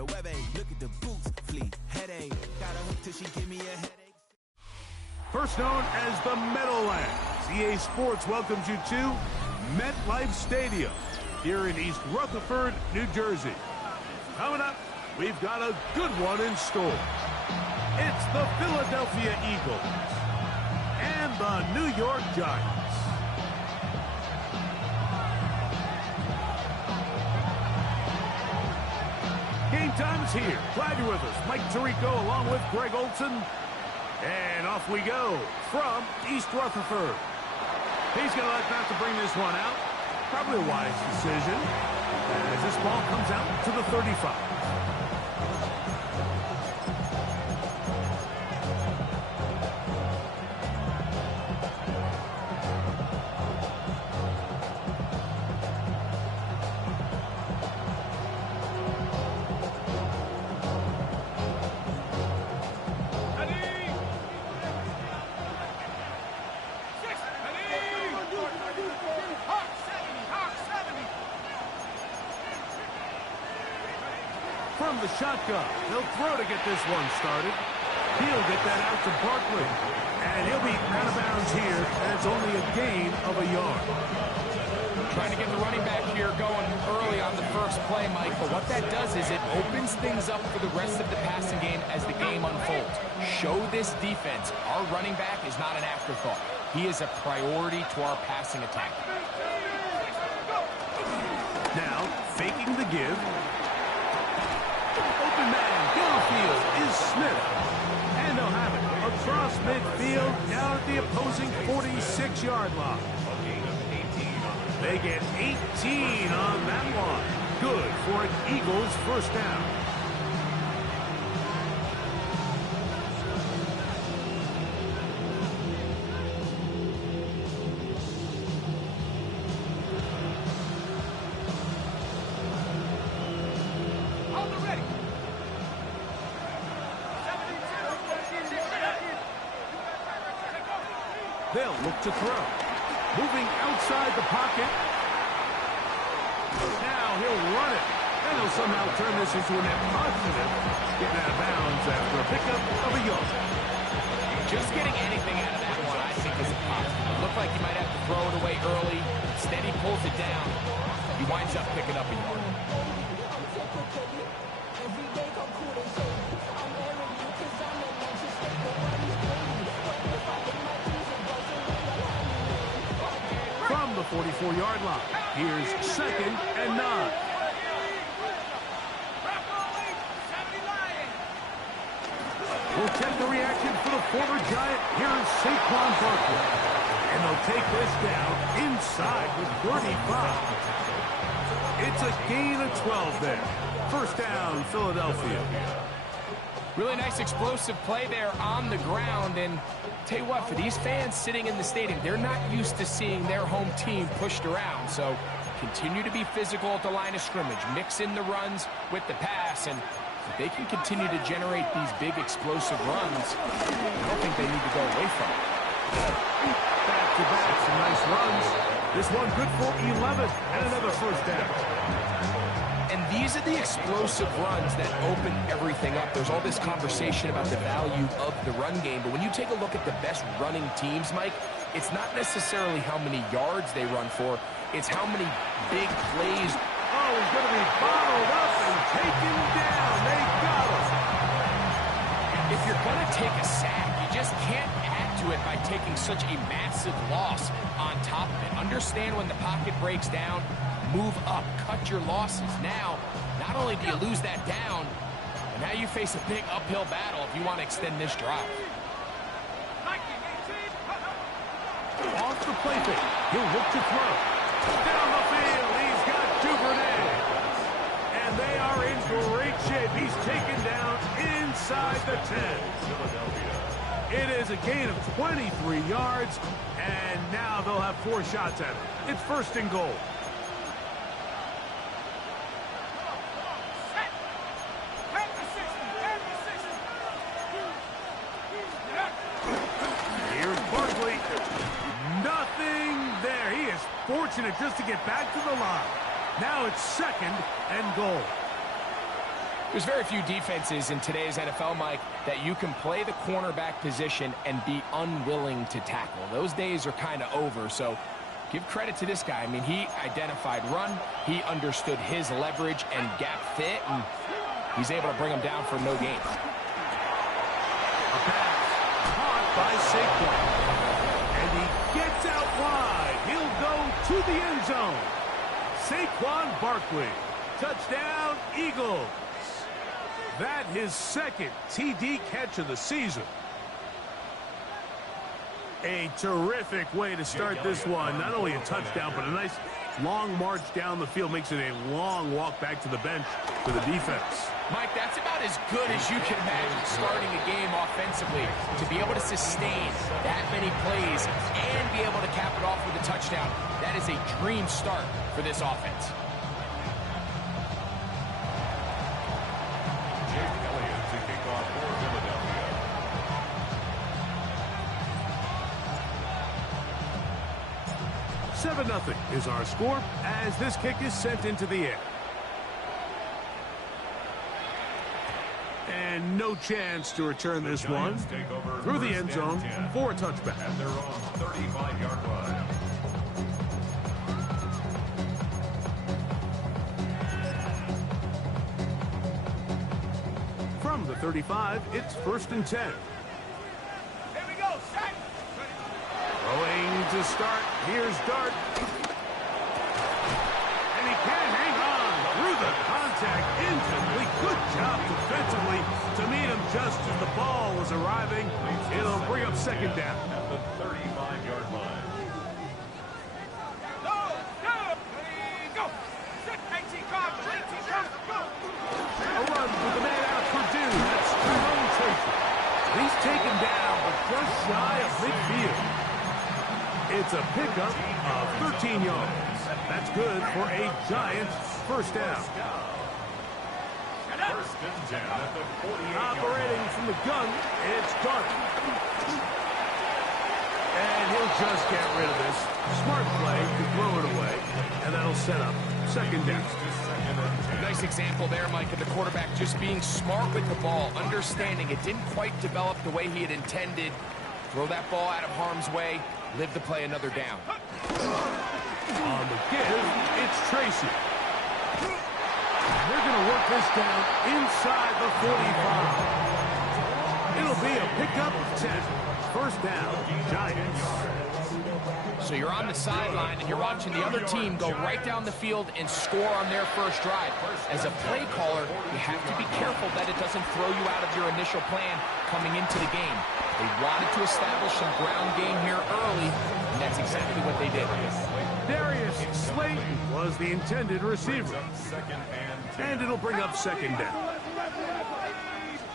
Look at the boots flee. Headache. Got a hook till she give me a headache. First known as the Meadowlands, EA Sports welcomes you to MetLife Stadium here in East Rutherford, New Jersey. Coming up, we've got a good one in store. It's the Philadelphia Eagles and the New York Giants. Game time is here. Glad you're with us. Mike Tirico along with Greg Olson. And off we go from East Rutherford. He's going to let that to bring this one out. Probably a wise decision as this ball comes out to the 35. From the shotgun, he'll throw to get this one started. He'll get that out to Barkley. And he'll be out of bounds here, and it's only a gain of a yard. Trying to get the running back here going early on the first play, Mike, but what that does is it opens things up for the rest of the passing game as the game unfolds. Show this defense our running back is not an afterthought. He is a priority to our passing attack. Now, faking the give. Open man, downfield is Smith. And they'll have it across midfield, down at the opposing 46-yard line. They get 18 on that one. Good for an Eagles first down. They'll look to throw. Moving outside the pocket. Now he'll run it. And he'll somehow turn this into a net positive. Getting out of bounds after a pickup of a yard. Just getting anything out of that one, I think, is a positive. It looked like he might have to throw it away early. Instead, he pulls it down. He winds up picking up a yard. From the 44-yard line, here's 2nd and 9. We'll check the reaction for the former Giant. Here is Saquon Barkley. And they'll take this down inside the 35. It's a gain of 12 there. First down, Philadelphia. Really nice explosive play there on the ground. And tell you what, for these fans sitting in the stadium, they're not used to seeing their home team pushed around. So continue to be physical at the line of scrimmage. Mix in the runs with the pass. And if they can continue to generate these big explosive runs, I don't think they need to go away from it. Back-to-back, some nice runs. This one good for 11 and another first down. And these are the explosive runs that open everything up. There's all this conversation about the value of the run game, but when you take a look at the best running teams, Mike, it's not necessarily how many yards they run for, it's how many big plays. Oh, he's going to be bottled up and taken down. They got him. If you're going to take a sack, you just can't add to it by taking such a massive loss on top of it. Understand when the pocket breaks down, move up, cut your losses. Now, not only do you lose that down, but now you face a big uphill battle if you want to extend this drive. Off the play fake. He'll look to throw. Down the field, he's got Duvernay. And they are in great shape. He's taken down inside the 10. It is a gain of 23 yards, and now they'll have 4 shots at it. It's 1st and goal. Here's Barkley. Nothing there. He is fortunate just to get back to the line. Now it's 2nd and goal. There's very few defenses in today's NFL, Mike, that you can play the cornerback position and be unwilling to tackle. Those days are kind of over, so give credit to this guy. I mean, he identified run, he understood his leverage and gap fit, and he's able to bring him down for no gain. A pass caught by Saquon. And he gets out wide. He'll go to the end zone. Saquon Barkley. Touchdown, Eagles. That his second TD catch of the season. A terrific way to start this one. Not only a touchdown, but a nice long march down the field. Makes it a long walk back to the bench for the defense. Mike, that's about as good as you can imagine starting a game offensively. To be able to sustain that many plays and be able to cap it off with a touchdown, that is a dream start for this offense. Jake Elliott to kick off for Philadelphia. Seven-0 is our score as this kick is sent into the air. And no chance to return this one through the end zone for a touchback. At their own 35-yard line. From the 35, it's 1st and 10. Here we go, set. Throwing to start. Here's Dart. And he can't hang on through the contact. Incomplete. Good job defensively to meet him just as the ball was arriving. It'll bring up second down. At the 35-yard line. A run with the man out of Purdue. That's Tyrone Tracy. He's taken down, but just shy of midfield. It's a pickup of 13 yards. That's good for a Giants first down. First and 10 at the 48-yard Operating from the gun, it's Dart. And he'll just get rid of this. Smart play to throw it away, and that'll set up second down. Nice example there, Mike, of the quarterback just being smart with the ball, understanding it didn't quite develop the way he had intended. Throw that ball out of harm's way, live to play another down. On the give, it's Tracy. They're going to work this down inside the 45. It'll be a pickup of 10. First down, Giants. So you're on the sideline and you're watching the other team go right down the field and score on their first drive. As a play caller, you have to be careful that it doesn't throw you out of your initial plan coming into the game. They wanted to establish some ground game here early, and that's exactly what they did. Darius Slayton was the intended receiver. And it'll bring up second down.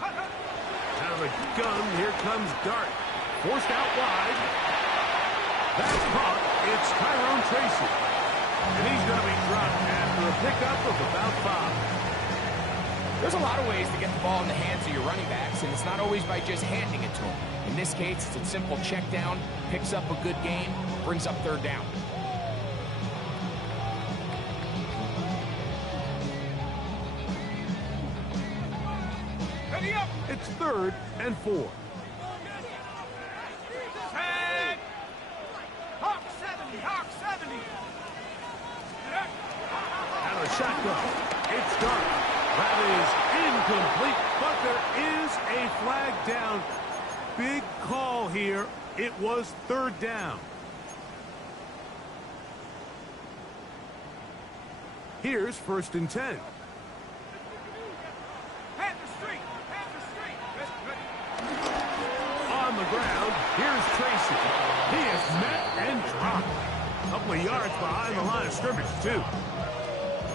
Out of the gun, here comes Dart. Forced out wide. That's caught. It's Tyrone Tracy. And he's going to be dropped after a pickup of about 5. There's a lot of ways to get the ball in the hands of your running backs, and it's not always by just handing it to them. In this case, it's a simple check down, picks up a good gain, brings up third down. It's 3rd and 4. Out of the shotgun, it's Dart. That is incomplete, but there is a flag down. Big call here. It was 3rd down. Here's 1st and 10. On the ground, here's Tracy. He is met and dropped. A couple of yards behind the line of scrimmage, too.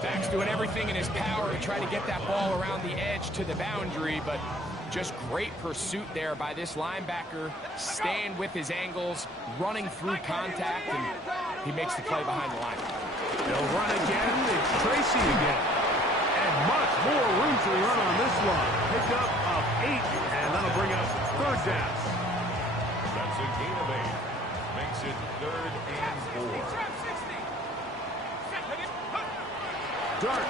Dak's doing everything in his power to try to get that ball around the edge to the boundary, but just great pursuit there by this linebacker, staying with his angles, running through contact, and he makes the play behind the line. They'll run again. It's Tracy again. And much more room to run on this one. Pick up of 8, and that'll bring up third down. That's a gain of 8. Makes it 3rd and 4. Dart.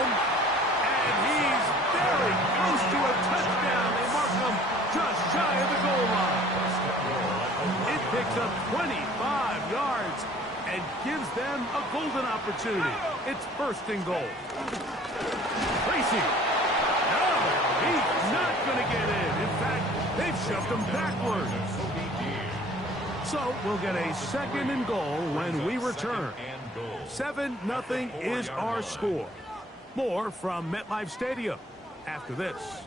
And he's very close to a touchdown. They mark him just shy of the goal line. It picks up 25 yards and gives them a golden opportunity. It's first and goal. Tracy. No, he's not going to get in. In fact, they've shoved him backwards. So we'll get a second and goal when we return. 7-0 is our score. More from MetLife Stadium after this.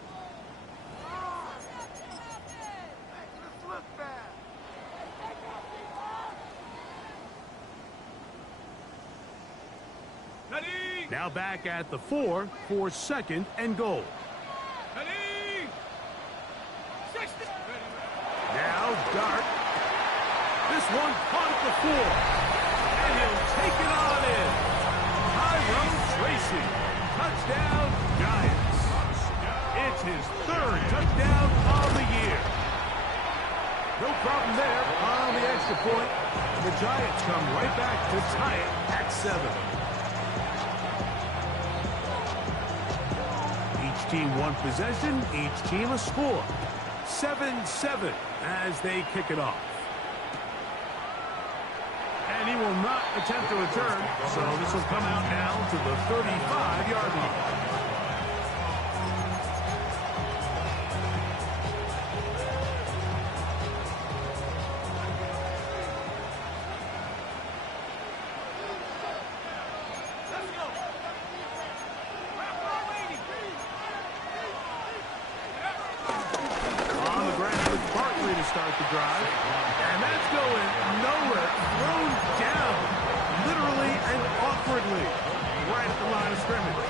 Now back at the 4 for second and goal. Now Dart. This one caught at the 4. And he'll take it on in. Tyrone Tracy. Touchdown, Giants. It's his third touchdown of the year. No problem there on the extra point. The Giants come right back to tie it at 7. Each team one possession, each team a score. 7-7 as they kick it off. And he will not attempt to return, so this will come out now to the 35-yard line. On the ground with Barkley to start the drive. And that's going nowhere. Thrown down, literally and awkwardly, right at the line of scrimmage.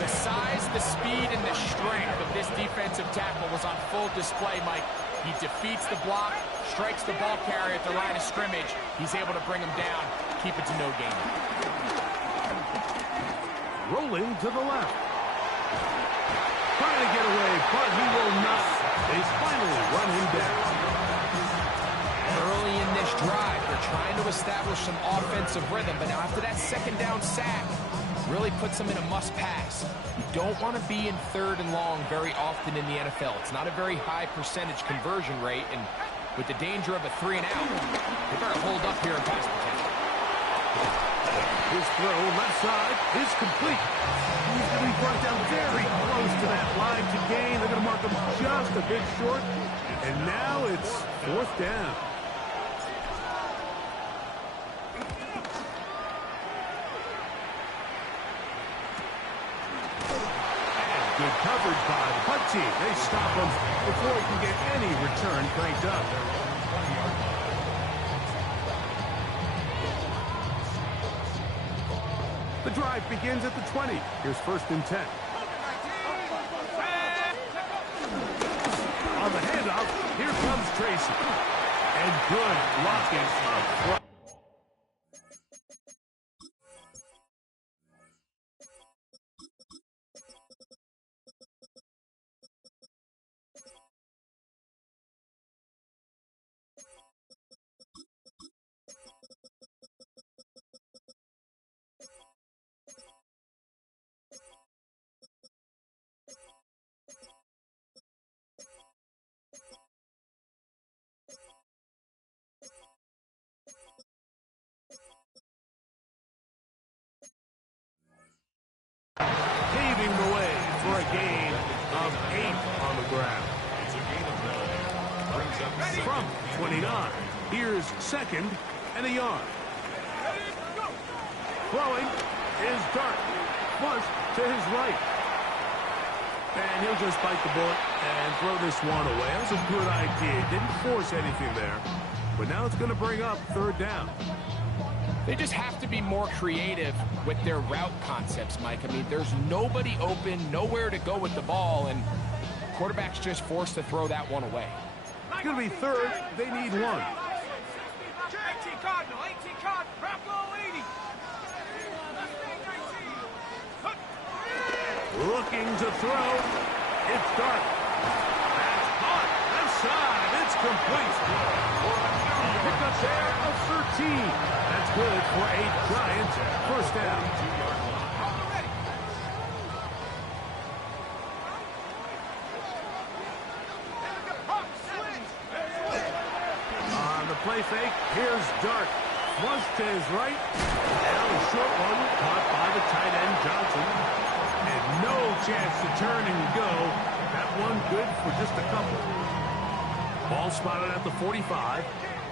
The size, the speed, and the strength of this defensive tackle was on full display, Mike. He defeats the block, strikes the ball carrier at the line of scrimmage. He's able to bring him down, keep it to no gain. Rolling to the left. Trying to get away, but he will not. They finally run him down. Early in this drive, they're trying to establish some offensive rhythm, but now after that second down sack, really puts them in a must-pass. You don't want to be in third and long very often in the NFL. It's not a very high percentage conversion rate, and with the danger of a 3-and-out, they better hold up here and pass protection. His throw left side is complete. He's going to be brought down very close to that line to gain. They're going to mark him just a bit short, and now it's fourth down. Good coverage by the punt team. They stop him before he can get any return cranked up. The drive begins at the 20. Here's first and 10. On the handoff, here comes Tracy. And good blocking up front. Paving the way for a gain of 8 on the ground. From 29, here's second and a yard. Throwing is Dart, flush to his right. And he'll just bite the bullet and throw this one away. That was a good idea. Didn't force anything there. But now it's going to bring up third down. They just have to be more creative with their route concepts, Mike. I mean, there's nobody open, nowhere to go with the ball, and quarterback's just forced to throw that one away. It's going to be third. They need one. 18 Cardinal, 18 Cardinal, Bravo 80. Looking to throw. It's Dart. That's caught. Left side. It's complete. Pick up there of 13. That's good for a Giants first down. play fake. Here's Dart. Flush to his right. Now a short one caught by the tight end, Johnson. And no chance to turn and go. That one good for just a couple. Ball spotted at the 45.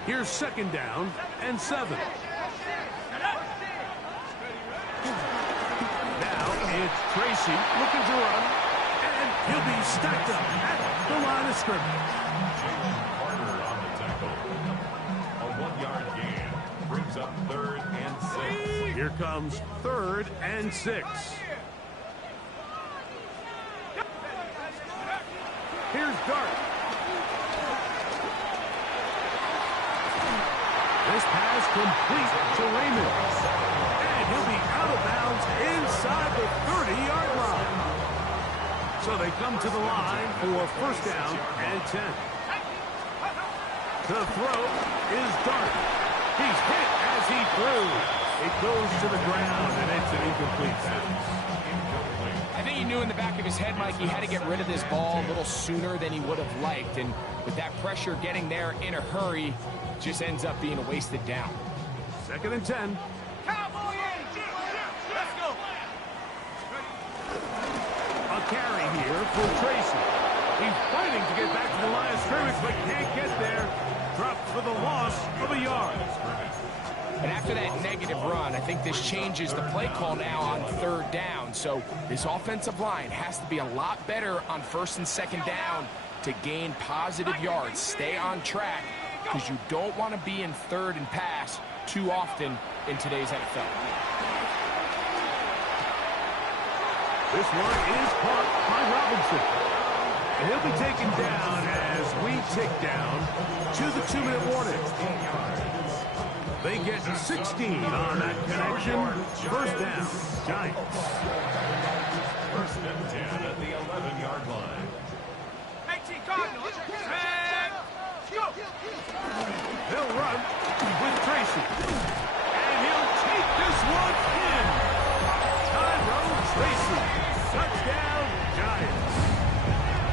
Here's second down and 7. Now it's Tracy looking to run. And he'll be stacked up at the line of scrimmage. Carter on the tackle. A 1-yard gain brings up 3rd and 6. Here comes 3rd and 6. Here's Dart. This pass complete to Raymond. And he'll be out of bounds inside the 30-yard line. So they come to the line for first down and 10. The throw is Dart. He's hit as he threw. It goes to the ground, and it's an incomplete pass. I think he knew in the back of his head, Mike, he had to get rid of this ball a little sooner than he would have liked. And with that pressure getting there in a hurry, just ends up being a wasted down. 2nd and 10. Cowboys! Let's go! A carry here for Tracy. He's fighting to get back to the line of scrimmage, but can't get there. Dropped for the loss of a yard. And after that negative run, I think this changes the play call now on 3rd down. So this offensive line has to be a lot better on 1st and 2nd down to gain positive yards. Stay on track, because you don't want to be in 3rd and pass too often in today's NFL. This one is caught by Robinson. And he'll be taken down as we tick down to the 2-minute warning. They get 16 on that connection. First down, Giants. 1st and 10 at the 11-yard line. 18 Cardinals. And go! They'll run with Tracy. And he'll take this one in. Tyrone Tracy. Touchdown, Giants.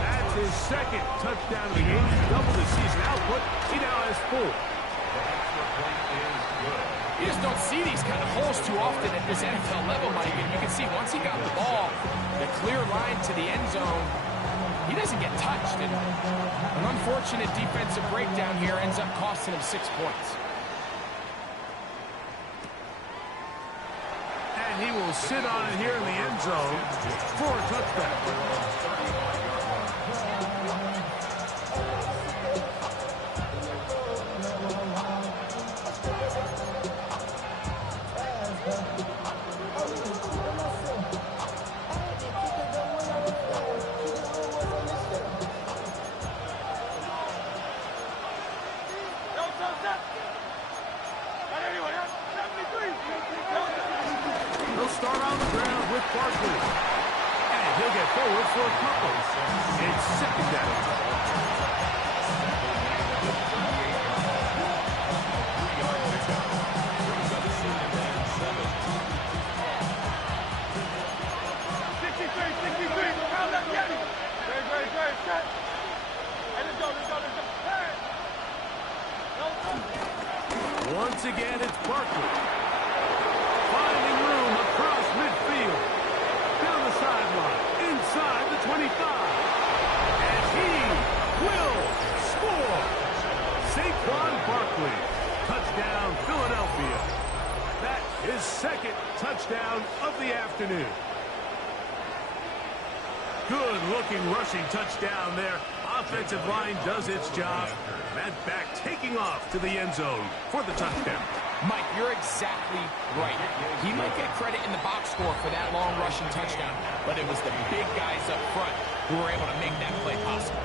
That's his 2nd touchdown of the game. Double the season output. He now has 4. You just don't see these kind of holes too often at this NFL level, Mike. And you can see once he got the ball, the clear line to the end zone, he doesn't get touched. And an unfortunate defensive breakdown here ends up costing him 6 points. And he will sit on it here in the end zone for a touchback. He'll start on the ground with Barkley. And he'll get forward for a couple. It's 2nd down. Once again, it's Barkley. Finding room across midfield. Down the sideline. Inside the 25. And he will score. Saquon Barkley. Touchdown, Philadelphia. That is 2nd touchdown of the afternoon. Good-looking rushing touchdown there. Offensive line does its job. That back taking off to the end zone for the touchdown. Mike, you're exactly right. He might get credit in the box score for that long rushing touchdown, but it was the big guys up front who were able to make that play possible.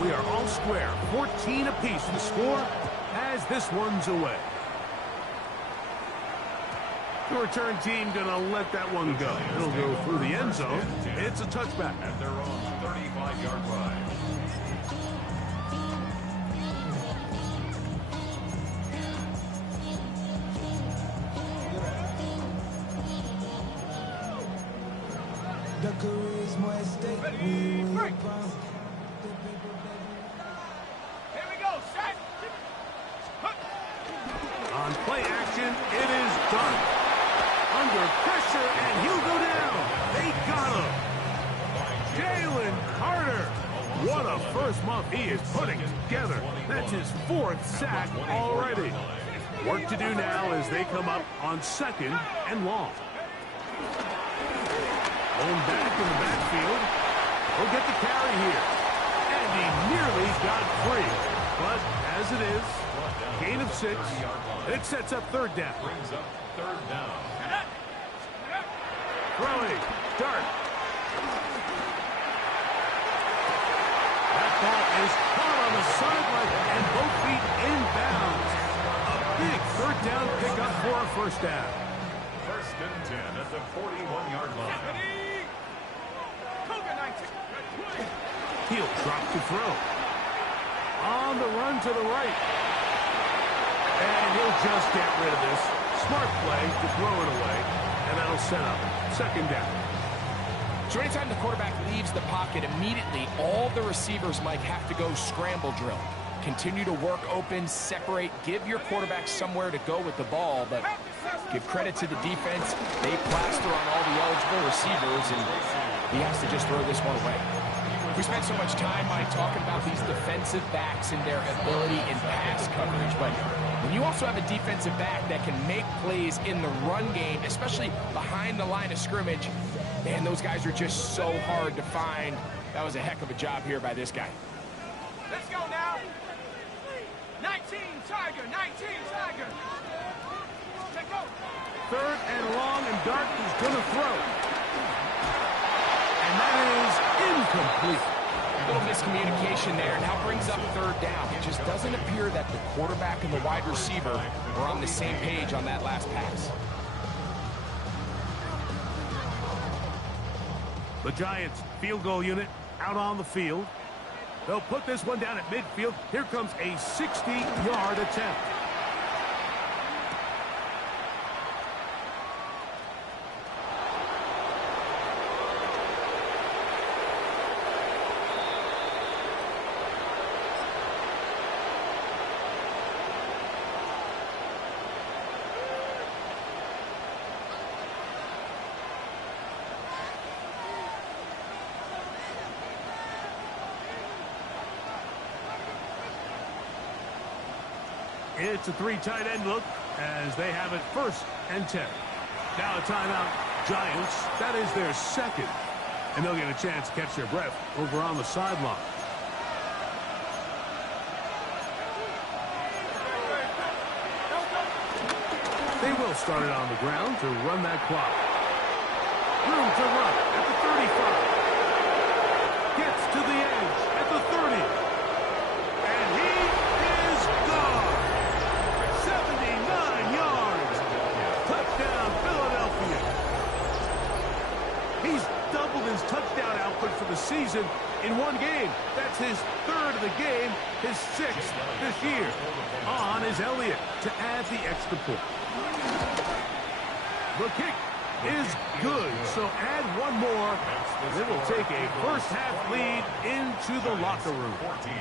We are all square. 14 apiece the score as this one's away. The return team going to let that one go. It'll go through the end zone. It's a touchback. At their own 35-yard line. The career is more at stake when you win your prime. Here we go, set. On play action, it is done. Under pressure, and he'll go down. They got him. Jalen Carter. What a first month he is putting together. That's his 4th sack already. Work to do now as they come up on 2nd and long. Going back in the backfield. He'll get the carry here. And he nearly got free. But as it is, gain of 6. It sets up 3rd down. Brings up 3rd down. Throwing. Dart. That ball is caught on the sideline and both feet inbounds. A big 3rd down pickup for a 1st down. 1st and 10 at the 41-yard line. He'll drop to throw. On the run to the right. And he'll just get rid of this. Smart play to throw it away. And that'll set up 2nd down. So anytime the quarterback leaves the pocket, immediately all the receivers might have to go scramble drill. Continue to work open, separate, give your quarterback somewhere to go with the ball, but give credit to the defense. They plaster on all the eligible receivers, and he has to just throw this one away. We spent so much time, Mike, talking about these defensive backs and their ability in pass coverage, but when you also have a defensive back that can make plays in the run game, especially behind the line of scrimmage, man, those guys are just so hard to find. That was a heck of a job here by this guy. Let's go now. 19, Tiger, 19, Tiger. Take go. 3rd and long, and Dart is going to throw. And that is incomplete. A little miscommunication there, and now brings up 3rd down. It just doesn't appear that the quarterback and the wide receiver are on the same page on that last pass. The Giants field goal unit out on the field. They'll put this one down at midfield. Here comes a 60-yard attempt. It's a 3 tight end look as they have it 1st and 10. Now a timeout. Giants, that is their 2nd. And they'll get a chance to catch their breath over on the sideline. They will start it on the ground to run that clock. Room to run at the 35. Gets to the edge at the 30. And he is gone. 79 yards. Touchdown, Philadelphia. He's doubled his touchdown output for the season in one game. That's his 3rd of the game, his 6th this year. On is Elliott to add the extra point. The kick is good, so add one more. They will take a first-half lead into the locker room. 14.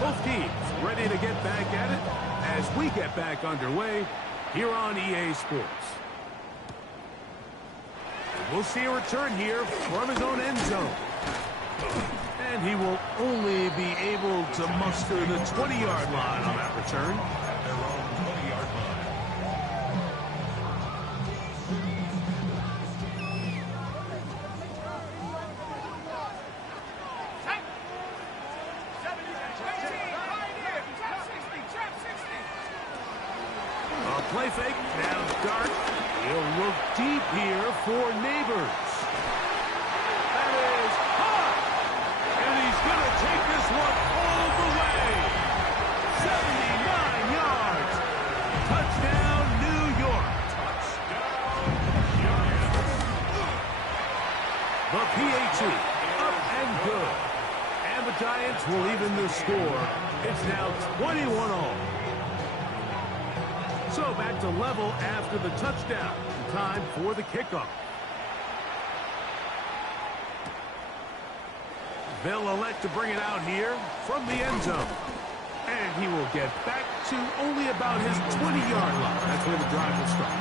Both teams ready to get back at it as we get back underway here on EA Sports. We'll see a return here from his own end zone. And he will only be able to muster the 20-yard line on that return. At their own 20-yard line. A play fake, now Dart. He'll look deep here for Neighbors. That is hot! And he's going to take this one all the way. 79 yards. Touchdown, New York. The PAT, up and good. And the Giants will even the score. It's now 21-all. So back to level after the touchdown. Time for the kickoff. They'll elect to bring it out here from the end zone. And he will get back to only about his 20-yard line. That's where the drive will start.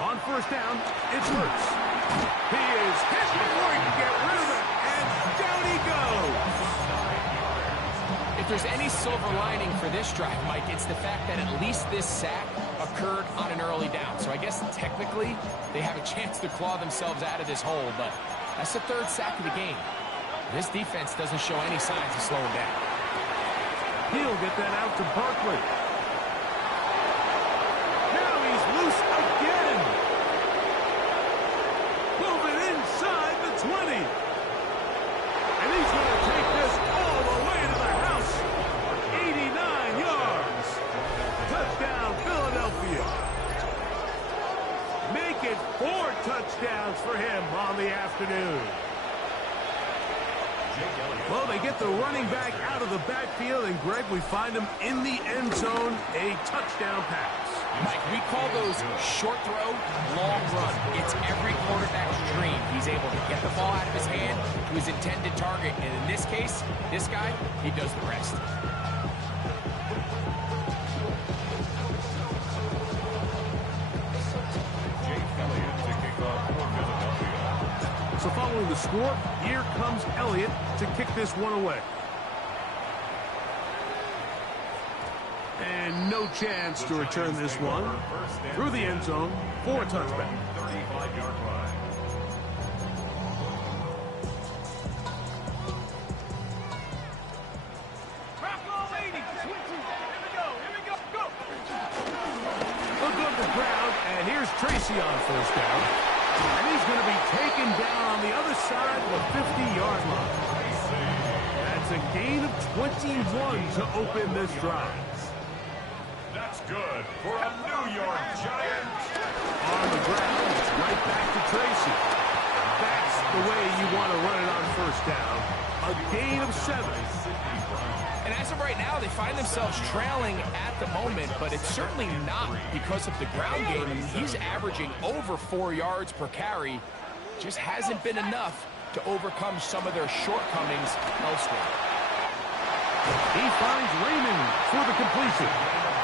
On first down, it's Hurts. He is hit before he can get rid of it, and down he goes. If there's any silver lining for this drive, Mike, it's the fact that at least this sack occurred on an early down. So I guess technically they have a chance to claw themselves out of this hole, but that's the third sack of the game. This defense doesn't show any signs of slowing down. He'll get that out to Barkley. Now he's loose again. Moving inside the 20. And he's going to take this all the way to the house. 89 yards. Touchdown, Philadelphia. Make it 4 touchdowns for him on the afternoon. Well, they get the running back out of the backfield, and Greg, we find him in the end zone, a touchdown pass. Mike, we call those short throw, long run. It's every quarterback's dream. He's able to get the ball out of his hand to his intended target, and in this case, this guy, he does the rest. So following the score, here comes Elliott to kick this one away. And no chance to return this one through the end zone for a touchback. 35-yard line. Look on the ground, and here's Tracy on first down. And he's going to be taken down on the other side of the 50-yard line. That's a gain of 21 to open this drive. That's good for a New York Giant. On the ground, it's right back to Tracy. That's the way you want to run it on first down. A gain of 7. And as of right now, they find themselves trailing at the moment, but it's certainly not because of the ground game. I mean, he's averaging over 4 yards per carry. Just hasn't been enough to overcome some of their shortcomings elsewhere. He finds Raymond for the completion.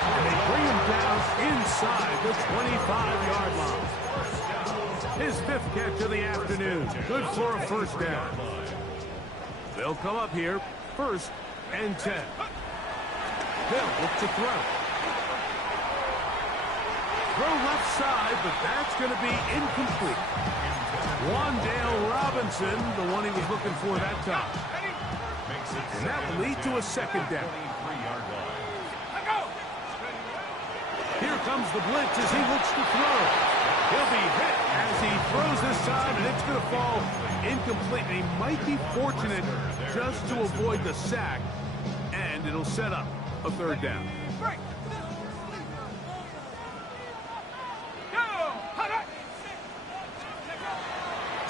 And they bring him down inside the 25-yard line. His 5th catch of the afternoon. Good for a first down. They'll come up here, 1st and 10. They'll look to throw. Throw left side, but that's going to be incomplete. Wandale Robinson, the one he was looking for that time. And that will lead to a 2nd down. Here comes the blitz as he looks to throw. He'll be hit as he throws this time, and it's going to fall incomplete. And he might be fortunate just to avoid the sack, and it'll set up a 3rd down.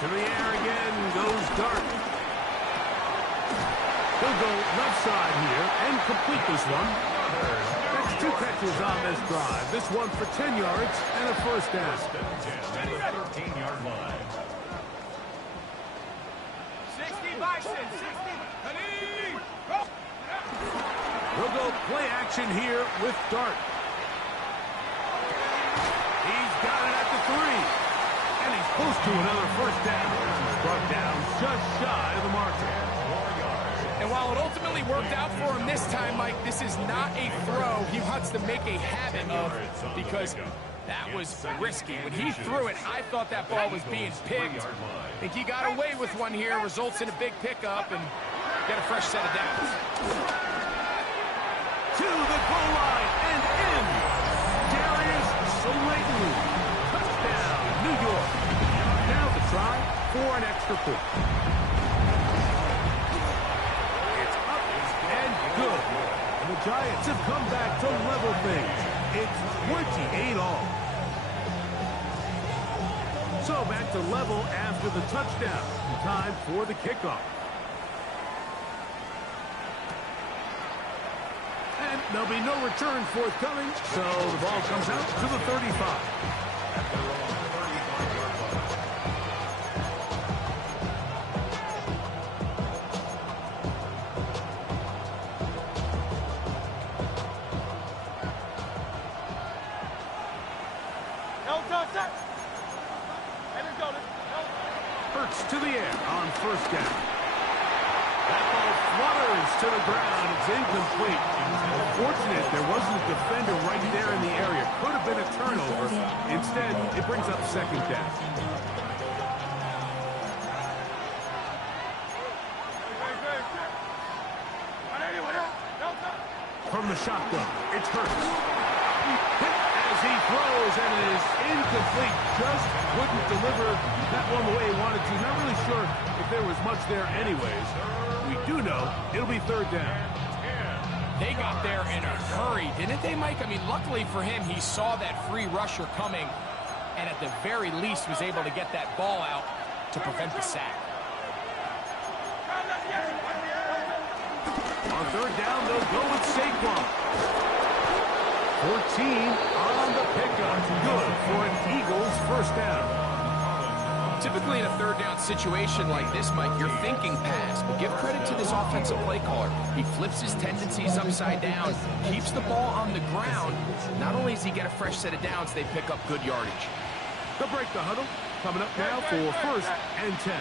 To the air again goes Dart. He'll go left side here and complete this one. That's 2 catches on this drive. This one for 10 yards and a first down. 13-yard line. 60 Bison, 60. We'll go play action here with Dart. He's got it at the 3. And he's close to another first down. He's brought down just shy of the marker. And while it ultimately worked out for him this time, Mike, this is not a throw he wants to make a habit of, because that was risky. When he threw it, I thought that ball was being picked. I think he got away with one here, results in a big pickup, and get a fresh set of downs. To the goal line and in. Darius Slayton. Touchdown, New York. Now the try for an extra point. It's up and good. And the Giants have come back to level things. It's 28-all. So back to level after the touchdown. Time for the kickoff. And there'll be no return forthcoming, so the ball comes out to the 35. Hurts to the air on first down. That ball flutters to the ground. It's incomplete. Fortunate there wasn't a defender right there in the area. Could have been a turnover. Instead, it brings up second down. From the shotgun, it's Hurts. Hit as he throws, and it is incomplete. Just couldn't deliver that one the way he wanted to. Not really sure if there was much there anyways. We do know it'll be third down. They got there in a hurry, didn't they, Mike? I mean, luckily for him, he saw that free rusher coming, and at the very least was able to get that ball out to prevent the sack. On third down, they'll go with Saquon. 14 on the pickup. Good for an Eagles first down. Typically in a third down situation like this, Mike, you're thinking pass, but give credit to this offensive play caller. He flips his tendencies upside down, keeps the ball on the ground. Not only does he get a fresh set of downs, they pick up good yardage. They'll break the huddle. Coming up now for first and 10.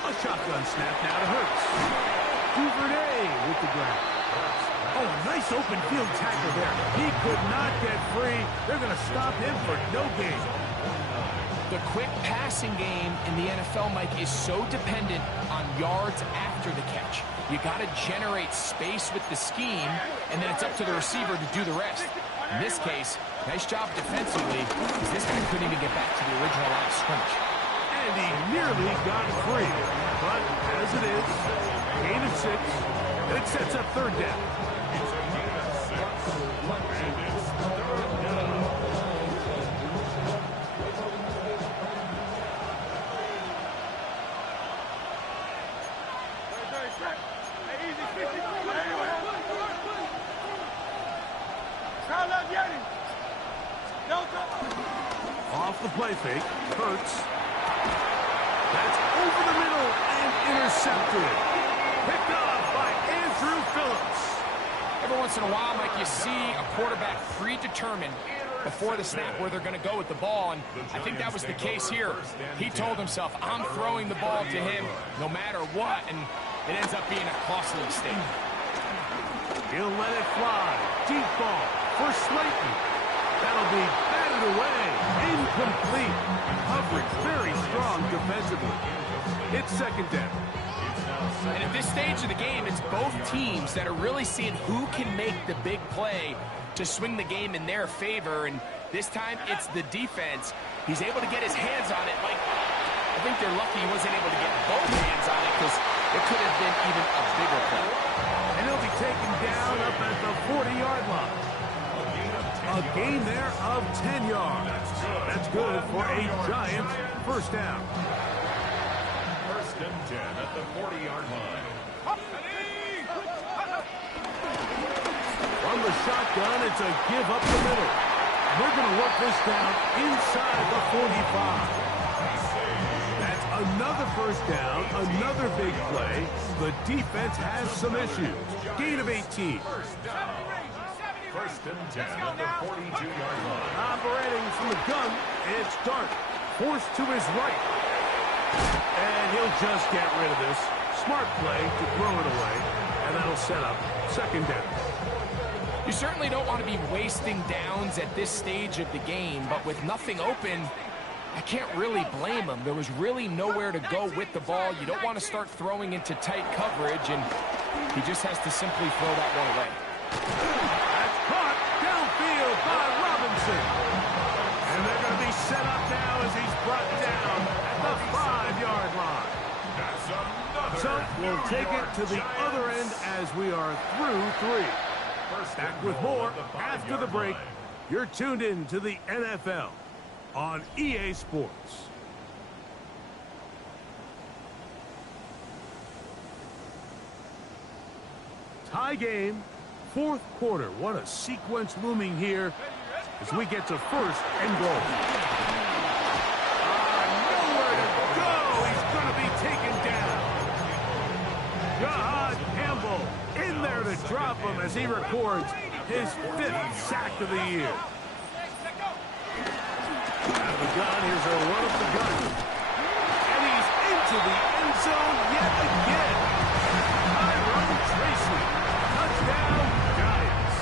A shotgun snap now to Hurts. Duvernay with the grab. Oh, nice open field tackle there. He could not get free. They're going to stop him for no gain. The quick passing game in the NFL, Mike, is so dependent on yards after the catch. You got to generate space with the scheme, and then it's up to the receiver to do the rest. In this case, nice job defensively, because this guy couldn't even get back to the original line of scrimmage. And he nearly got free. But as it is, gain of 6, and it sets up third down. Off the play fake, Hurts. That's over the middle and intercepted. Picked off by Andrew Phillips. Every once in a while, Mike, you see a quarterback predetermined before the snap where they're going to go with the ball, and I think that was the case here. He told himself, I'm throwing the ball to him no matter what, and it ends up being a costly mistake. He'll let it fly. Deep ball for Slayton. That'll be batted away. Incomplete. Coverage very strong defensively. It's second down. And at this stage of the game, it's both teams that are really seeing who can make the big play to swing the game in their favor. And this time, it's the defense. He's able to get his hands on it. Like, I think they're lucky he wasn't able to get both hands on it because it could have been even a bigger play. And he'll be taken down up at the 40-yard line. A gain there of 10 yards. That's good for a giant first down. First and 10 at the 40-yard line. From the shotgun, it's a give up the middle. They're going to work this down inside the 45. That's another first down, another big play. The defense has some issues. Gain of 18. First and 10 at the 42-yard line. Operating from the gun, it's Dart. Forced to his right. And he'll just get rid of this. Smart play to throw it away. And that'll set up second down. You certainly don't want to be wasting downs at this stage of the game, but with nothing open, I can't really blame him. There was really nowhere to go with the ball. You don't want to start throwing into tight coverage, and he just has to simply throw that one away. That's caught downfield by Robinson. And they're going to be set up now as he's brought down at the 5-yard line. That's another So We'll take it to the other end as we are through 3. Back with more after the break. You're tuned in to the NFL on EA Sports. Tie game, 4th quarter. What a sequence looming here as we get to 1st and goal. Nowhere to go. He's going to be taken down. Jahad Campbell in there to drop him as he records his 5th sack of the year. Out of the gun, here's a run up the gun. And he's into the end zone yet again. Tyrone Tracy, touchdown Giants.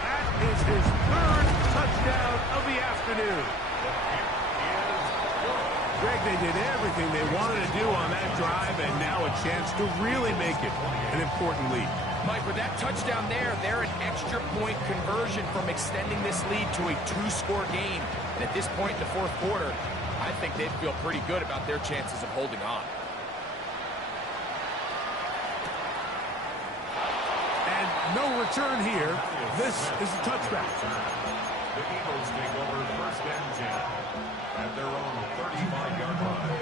That is his 3rd touchdown of the afternoon. Greg, they did everything they wanted to do on that drive, and now a chance to really make it an important lead. Mike, with that touchdown there, they're an extra point conversion from extending this lead to a 2-score game. And at this point in the 4th quarter, I think they'd feel pretty good about their chances of holding on. And no return here. This is a touchback. The Eagles take over 1st and 10 at their own 35-yard line.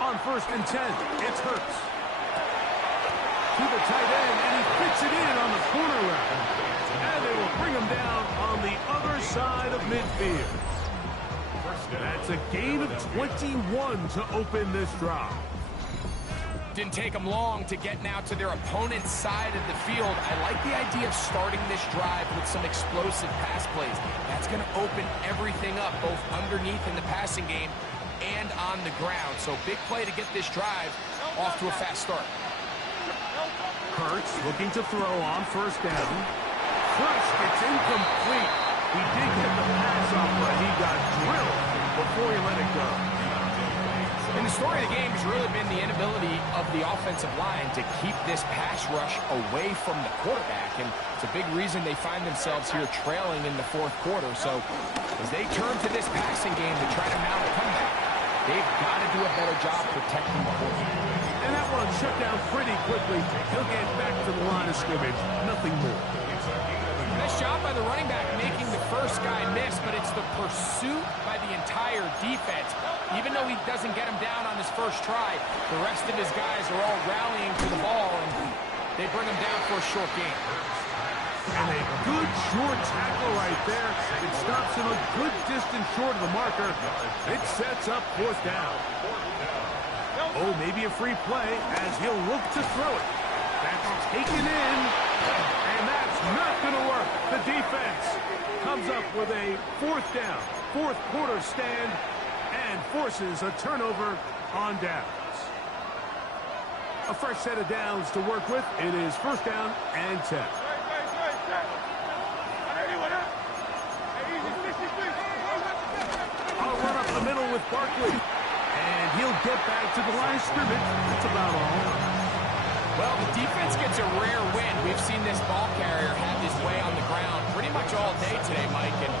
On 1st and 10, it's Hurts. To the tight end, and he fits it in on the corner route. And they will bring him down on the other side of midfield. That's a gain of 21 to open this drive. Didn't take them long to get now to their opponent's side of the field. I like the idea of starting this drive with some explosive pass plays. That's going to open everything up, both underneath in the passing game and on the ground. So big play to get this drive off to a fast start. Hurts looking to throw on 1st down. Fresh, it's incomplete. He did get the pass off, but he got drilled before he let it go. And the story of the game has really been the inability of the offensive line to keep this pass rush away from the quarterback. And it's a big reason they find themselves here trailing in the 4th quarter. So as they turn to this passing game to try to mount a comeback, they've got to do a better job protecting the quarterback. And that one shut down pretty quickly. He'll get back to the line of scrimmage. Nothing more. Nice job by the running back making the first guy miss, but it's the pursuit by the entire defense. Even though he doesn't get him down on his first try, the rest of his guys are all rallying to the ball, and they bring him down for a short gain. And a good short tackle right there. It stops him a good distance short of the marker. It sets up 4th down. Oh, maybe a free play as he'll look to throw it. That's taken in, and that's not going to work. The defense comes up with a 4th down, 4th quarter stand, and forces a turnover on downs. A fresh set of downs to work with. It is 1st down and 10. I'll run up the middle with Barkley. And he'll get back to the line of scrimmage. That's about all. Well, the defense gets a rare win. We've seen this ball carrier have his way on the ground pretty much all day today, Mike, and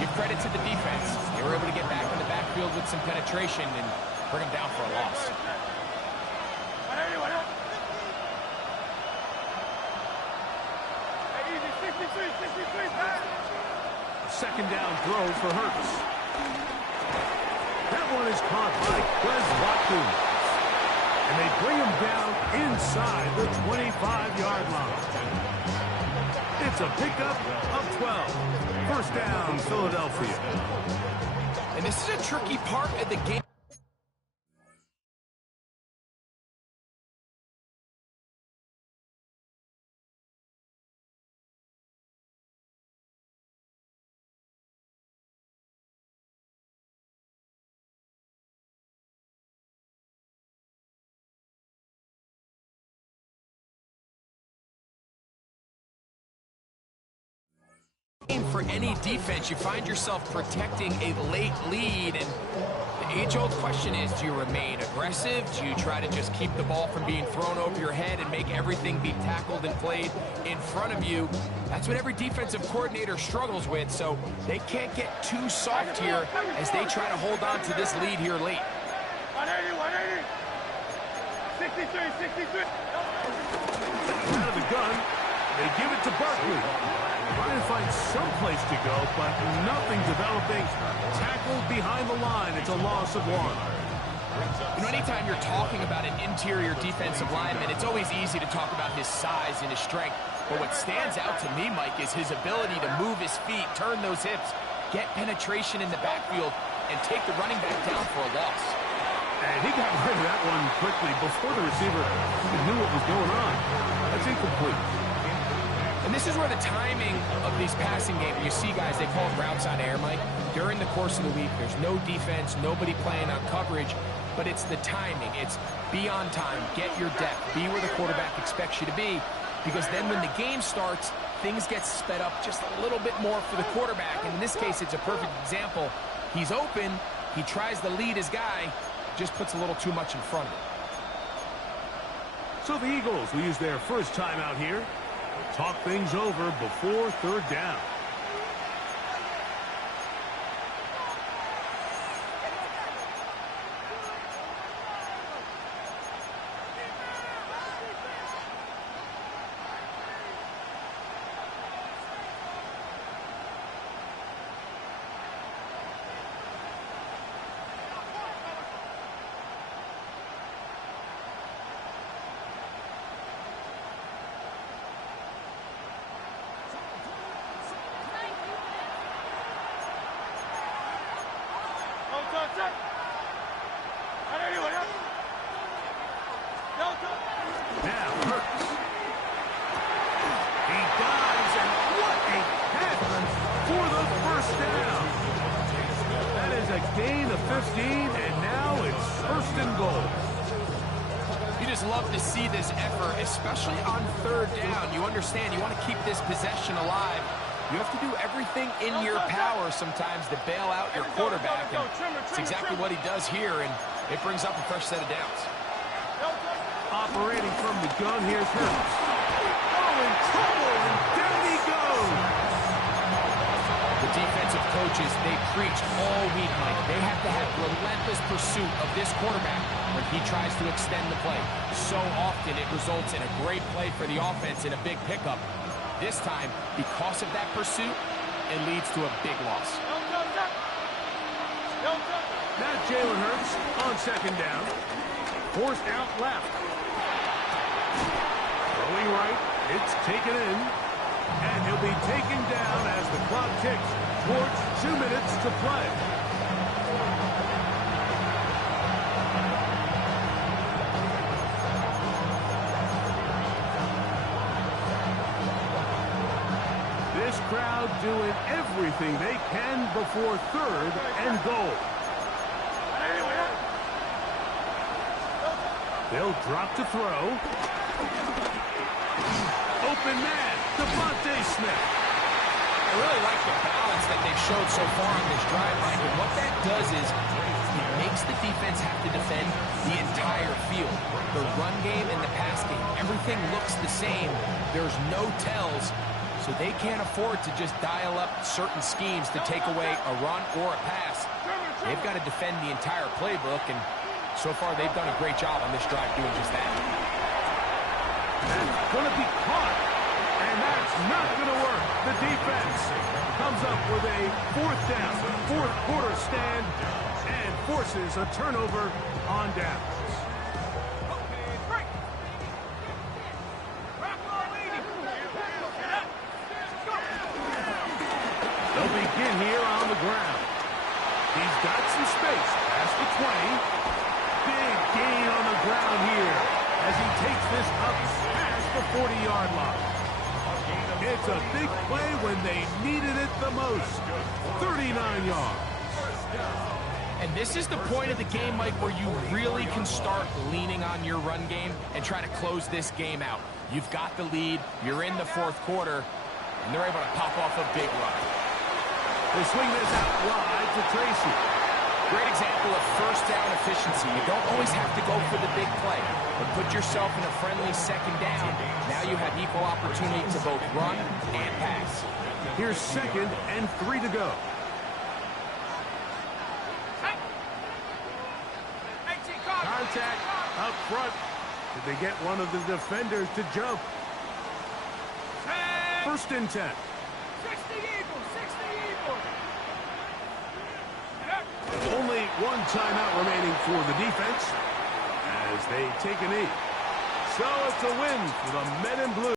give credit to the defense. They were able to get back in the backfield with some penetration and bring them down for a loss. 2nd down throw for Hurts. That one is caught by Quez Watkins. And they bring him down inside the 25-yard line. It's a pickup of 12. 1st down, Philadelphia. And this is a tricky part of the game. For any defense, you find yourself protecting a late lead, and The age-old question is, do you remain aggressive? Do you try to just keep the ball from being thrown over your head and make everything be tackled and played in front of you? That's what every defensive coordinator struggles with, so they can't get too soft here as they try to hold on to this lead here late. 180, 180. 63. Out of the gun, they give it to Barkley. Trying to find some place to go, but nothing developing. Tackled behind the line. It's a loss of 1. You know, anytime you're talking about an interior defensive lineman, it's always easy to talk about his size and his strength. But what stands out to me, Mike, is his ability to move his feet, turn those hips, get penetration in the backfield, and take the running back down for a loss. And he got rid of that one quickly before the receiver knew what was going on. That's incomplete. And this is where the timing of these passing games, you see guys, they call it routes on air, Mike. During the course of the week, there's no defense, nobody playing on coverage, but it's the timing. It's be on time, get your depth, be where the quarterback expects you to be, because then when the game starts, things get sped up just a little bit more for the quarterback. And in this case, it's a perfect example. He's open, he tries to lead his guy, just puts a little too much in front of him. So the Eagles will use their first time out here. Talk things over before 3rd down. Now Hurts. He dives, and what a catch for the first down. That is a gain of 15, and now it's 1st and goal. You just love to see this effort, especially on 3rd down. You understand, you want to keep this possession alive. You have to do everything in your power sometimes to bail out your quarterback. And it's exactly what he does here, and it brings up a fresh set of downs. Operating from the gun, here's Hurts. Oh, in trouble, and down he goes. The defensive coaches, they preach all week, Mike. They have to have relentless pursuit of this quarterback when he tries to extend the play. So often it results in a great play for the offense and a big pickup. This time, because of that pursuit, it leads to a big loss. Now Jalen Hurts on 2nd down. Forced out left. Throwing right, it's taken in. And he'll be taken down as the clock ticks towards 2 minutes to play. This crowd doing everything they can before 3rd and goal. They'll drop to throw. Open man, Devontae Smith. I really like the balance that they've showed so far on this drive, Mike. And what that does is it makes the defense have to defend the entire field. The run game and the pass game, everything looks the same. There's no tells, so they can't afford to just dial up certain schemes to take away a run or a pass. They've got to defend the entire playbook, and so far they've done a great job on this drive doing just that. That's going to be caught, and that's not going to work. The defense comes up with a 4th down, 4th quarter stand, and forces a turnover on downs. They'll begin here on the ground. He's got some space past the 20. Big gain on the ground here as he takes this up past the 40-yard line. It's a big play when they needed it the most. 39 yards. And this is the point of the game, Mike, where you really can start leaning on your run game and try to close this game out. You've got the lead, you're in the 4th quarter, and they're able to pop off a big run. They swing this out wide to Tracy. Great example of first down efficiency. You don't always have to go for the big play, but put yourself in a friendly second down. Now you have equal opportunity to both run and pass. Here's 2nd and 3 to go. Contact up front. Did they get one of the defenders to jump? 1st and 10. 60 Eagles, 60 Eagles. Only one timeout remaining for the defense as they take a knee. So it's a win for the Men in Blue.